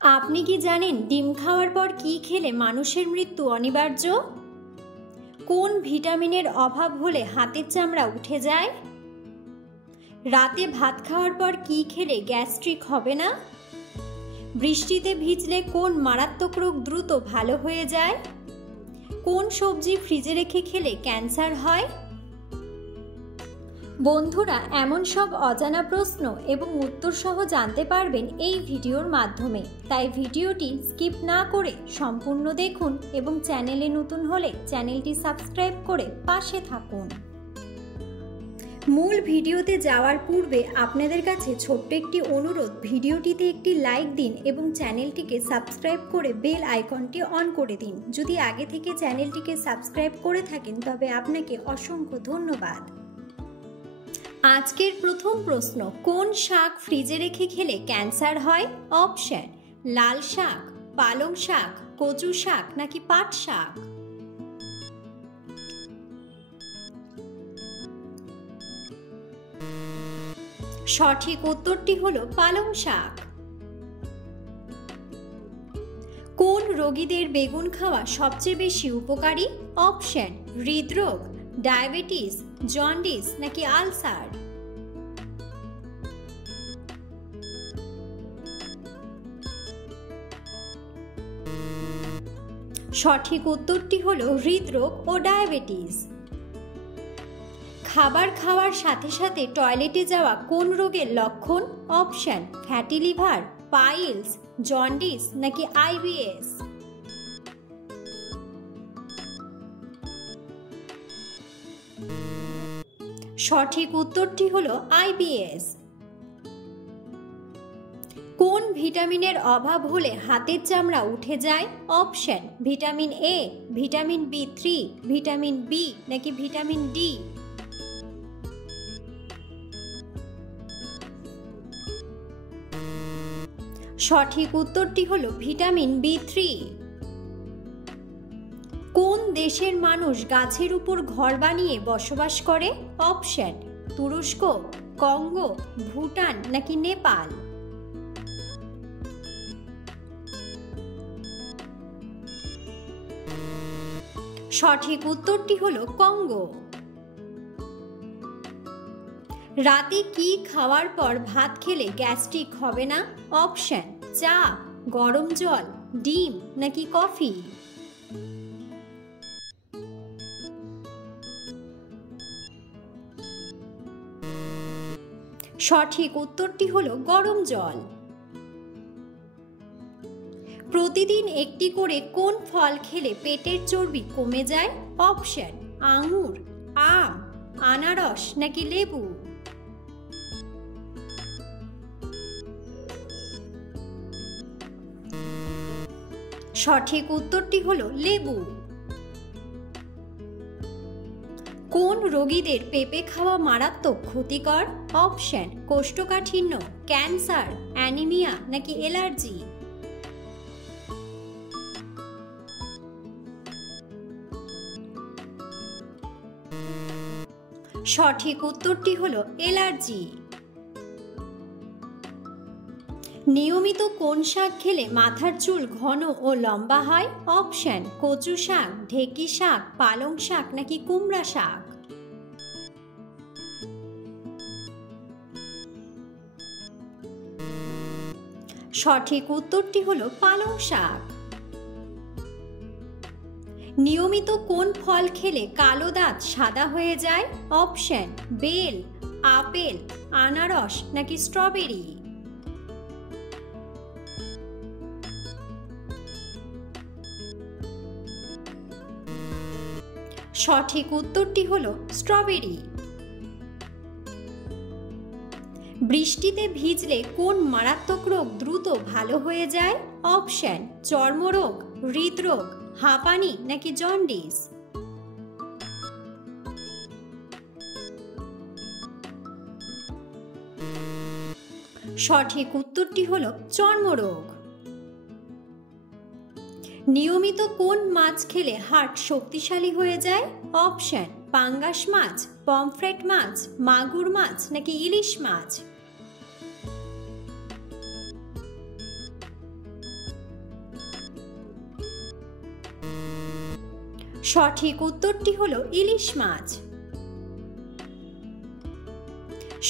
আপনি কি জানেন ডিম খাওয়ার পর কি খেলে মানুষের মৃত্যু অনিবার্য? কোন ভিটামিনের অভাব হলে হাতের চামড়া উঠে যায়? রাতে ভাত খাওয়ার পর কি খেলে গ্যাস্ট্রিক হবে না? বৃষ্টিতে ভিজলে কোন মারাত্মক রোগ দ্রুত ভালো হয়ে যায়? কোন সবজি ফ্রিজে রেখে খেলে ক্যান্সার হয়? বন্ধুরা, এমন সব অজানা প্রশ্ন এবং উত্তর সহ জানতে পারবেন এই ভিডিওর মাধ্যমে। তাই ভিডিওটি স্কিপ না করে সম্পূর্ণ দেখুন এবং চ্যানেলে নতুন হলে চ্যানেলটি সাবস্ক্রাইব করে পাশে থাকুন। মূল ভিডিওতে যাওয়ার পূর্বে আপনাদের কাছে ছোট্ট একটি অনুরোধ, ভিডিওটিতে একটি লাইক দিন এবং চ্যানেলটিকে সাবস্ক্রাইব করে বেল আইকনটি অন করে দিন। যদি আগে থেকে চ্যানেলটিকে সাবস্ক্রাইব করে থাকেন তবে আপনাকে অসংখ্য ধন্যবাদ। আজকের প্রথম প্রশ্ন, কোন শাক ফ্রিজে রেখে খেলে ক্যান্সার হয়? অপশন: লাল শাক, পালং শাক, কচু শাক নাকি পাট শাক? সঠিক উত্তরটি হলো পালং শাক। কোন রোগীদের বেগুন খাওয়া সবচেয়ে বেশি উপকারী? অপশন: হৃদরোগ, ডায়াবেটিস, জন্ডিস নাকি আলসার? সঠিক উত্তরটি হলো হৃদরোগ ও ডায়াবেটিস। খাবার খাওয়ার সাথে সাথে টয়লেটে যাওয়া কোন রোগের লক্ষণ? Option: fatty liver, piles, jaundice নাকি আইবিএস? সঠিক উত্তরটি হলো আইবিএস। কোন ভিটামিনের অভাব হলে হাতের চামড়া উঠে যায়? অপশন: ভিটামিন এ, ভিটামিন বি3, ভিটামিন বি নাকি ভিটামিন ডি? সঠিক উত্তরটি হলো ভিটামিন বি3। কোন দেশের মানুষ গাছের উপর ঘর বানিয়ে বসবাস করে? অপশন: তুরস্ক, কঙ্গো, ভুটান নাকি নেপাল? সঠিক উত্তরটি হলো কঙ্গো। রাতে কি খাওয়ার পর ভাত খেলে গ্যাস্ট্রিক হবে না? অপশন: চা, গরম জল, ডিম নাকি কফি? সঠিক উত্তরটি হলো গরম জল। প্রতিদিন একটি করে কোন ফল খেলে পেটের চর্বি কমে যায়? অপশন: আঙুর, আম, আনারস নাকি লেবু? সঠিক উত্তরটি হলো লেবু। কোন রোগীদের পেঁপে খাওয়া মারাত্মক ক্ষতিকর? অপশন: কোষ্ঠকাঠিন্য, ক্যান্সার, অ্যানিমিয়া নাকি অ্যালার্জি? সঠিক উত্তরটি হলো অ্যালার্জি। নিয়মিত কোন শাক খেলে মাথার চুল ঘন ও লম্বা হয়? অপশন: কচু শাক, ঢেঁকি শাক, পালং শাক নাকি কুমড়া শাক? সঠিক উত্তরটি হলো পালং শাক। নিয়মিত কোন ফল খেলে কালো দাঁত সাদা হয়ে যায়? অপশন: বেল, আপেল, আনারস নাকি স্ট্রবেরি? সঠিক উত্তরটি হলো স্ট্রবেরি। বৃষ্টিতে ভিজলে কোন মারাত্মক রোগ দ্রুত ভালো হয়ে যায়? অপশন: চর্মরোগ, হৃদরোগ, হাঁপানি নাকি জন্ডিস? সঠিক উত্তরটি হলো চর্মরোগ। নিয়মিত কোন মাছ খেলে হার্ট শক্তিশালী হয়ে যায়? অপশন: পাঙ্গাস মাছ, পমফ্রেট মাছ, মাগুর মাছ নাকি ইলিশ মাছ? সঠিক উত্তরটি হলো ইলিশ মাছ।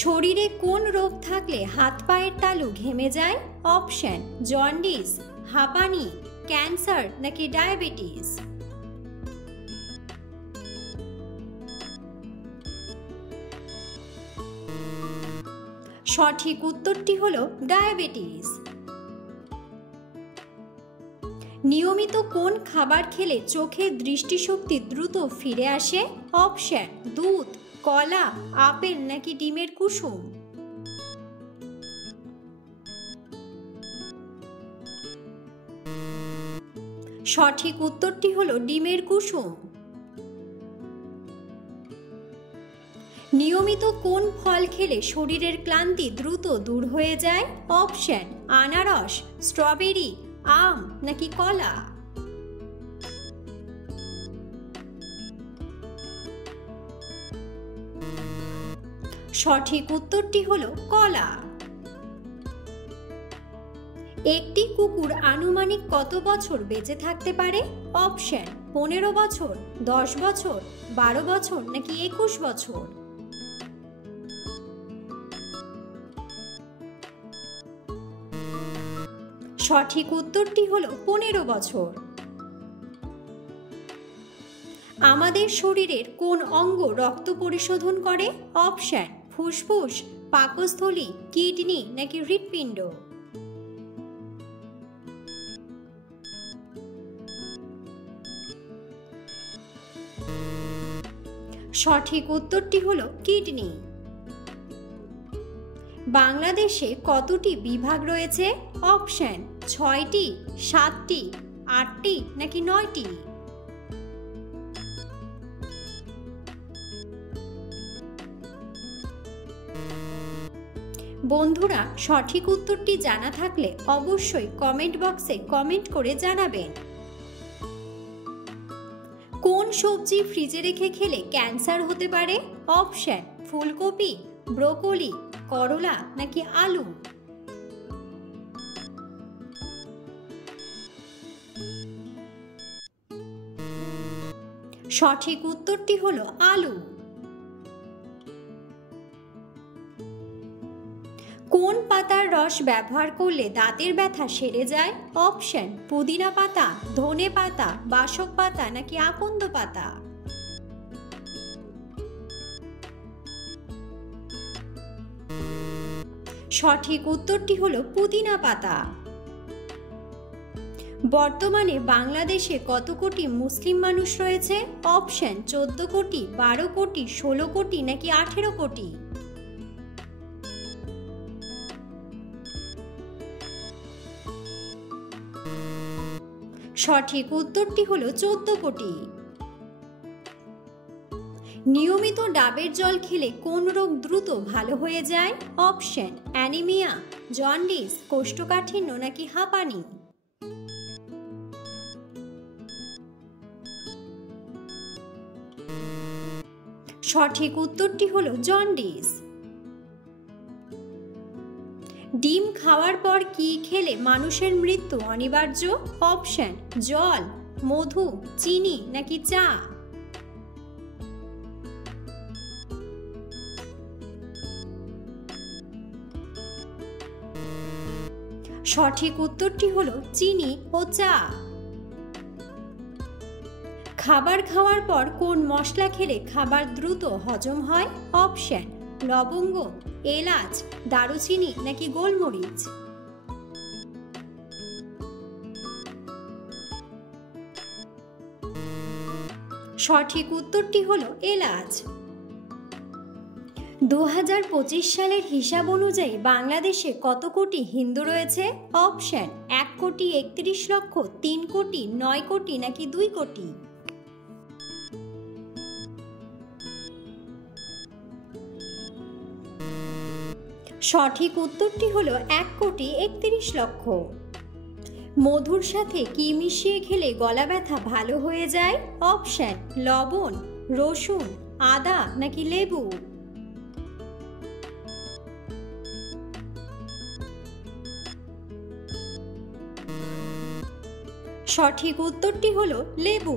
শরীরে কোন রোগ থাকলে হাত পায়ের তালু ঘেমে যায়? অপশন: জন্ডিস, হাঁপানি, ক্যান্সার নাকি ডায়াবেটিস। সঠিক উত্তরটি হলো ডায়াবেটিস। নিয়মিত কোন খাবার খেলে চোখের দৃষ্টিশক্তি দ্রুত ফিরে আসে? অপশন: দুধ, কলা, আপেল নাকি ডিমের কুসুম। সঠিক উত্তরটি হলো ডিমের কুসুম। নিয়মিত কোন ফল খেলে শরীরের ক্লান্তি দ্রুত দূর হয়ে যায়? অপশন: আনারস, স্ট্রবেরি, আম নাকি কলা। সঠিক উত্তরটি হলো কলা। একটি কুকুর আনুমানিক কত বছর বেঁচে থাকতে পারে? অপশন: 15 বছর, 10 বছর, 12 বছর নাকি 21 বছর। সঠিক উত্তরটি হলো 15 বছর। আমাদের শরীরের কোন অঙ্গ রক্ত পরিশোধন করে? অপশন: ফুসফুস, পাকস্থলী, কিডনি নাকি হৃৎপিণ্ড। সঠিক উত্তরটি হলো কিডনি। বাংলাদেশে কতটি বিভাগ রয়েছে? অপশন: 6টি, 7টি, 8টি নাকি 9টি। বন্ধুরা, সঠিক উত্তরটি জানা থাকলে অবশ্যই কমেন্ট বক্সে কমেন্ট করে জানাবেন। কোন সবজি ফ্রিজে রেখে খেলে ক্যান্সার হতে পারে? অপশন: ফুলকপি, ব্রোকলি, করলা নাকি আলু। সঠিক উত্তরটি হলো আলু। কোন পাতার রস ব্যবহার করলে দাঁতের ব্যথা সেরে যায়? অপশন: পুদিনা পাতা, ধনে পাতা, বাসক পাতা নাকি আকন্দ পাতা। সঠিক উত্তরটি হলো পুদিনা পাতা। বর্তমানে বাংলাদেশে কত কোটি মুসলিম মানুষ রয়েছে? অপশন: 14 কোটি, 12 কোটি, 16 কোটি নাকি 18 কোটি। সঠিক উত্তরটি হলো 14 কোটি। নিয়মিত ডাবের জল খেলে কোন রোগ দ্রুত ভালো হয়ে যায়? অপশন: অ্যানিমিয়া, জন্ডিস, কোষ্ঠকাঠিন্য নাকি হাঁপানি। সঠিক উত্তরটি হলো জন্ডিস। ডিম খাওয়ার পর কি খেলে মানুষের মৃত্যু অনিবার্য? অপশন: জল, মধু, চিনি নাকি চা। সঠিক উত্তরটি হলো চিনি ও চা। খাবার খাওয়ার পর কোন মশলা খেলে খাবার দ্রুত হজম হয়? অপশন: লবঙ্গ, এলাচ, দারুচিনি নাকি গোলমরিচ। সঠিক উত্তরটি হলো এলাচ। 2025 সালের হিসাব অনুযায়ী বাংলাদেশে কত কোটি হিন্দু রয়েছে? অপশন: 1 কোটি 31 লক্ষ, 3 কোটি, 9 কোটি নাকি 2 কোটি। সঠিক উত্তরটি হলো 1 কোটি 31 লক্ষ। মধুর সাথে কি মিশিয়ে খেলে গলা ব্যথা ভালো হয়ে যায়? অপশন: লবণ, রসুন, আদা নাকি লেবু। সঠিক উত্তরটি হলো লেবু।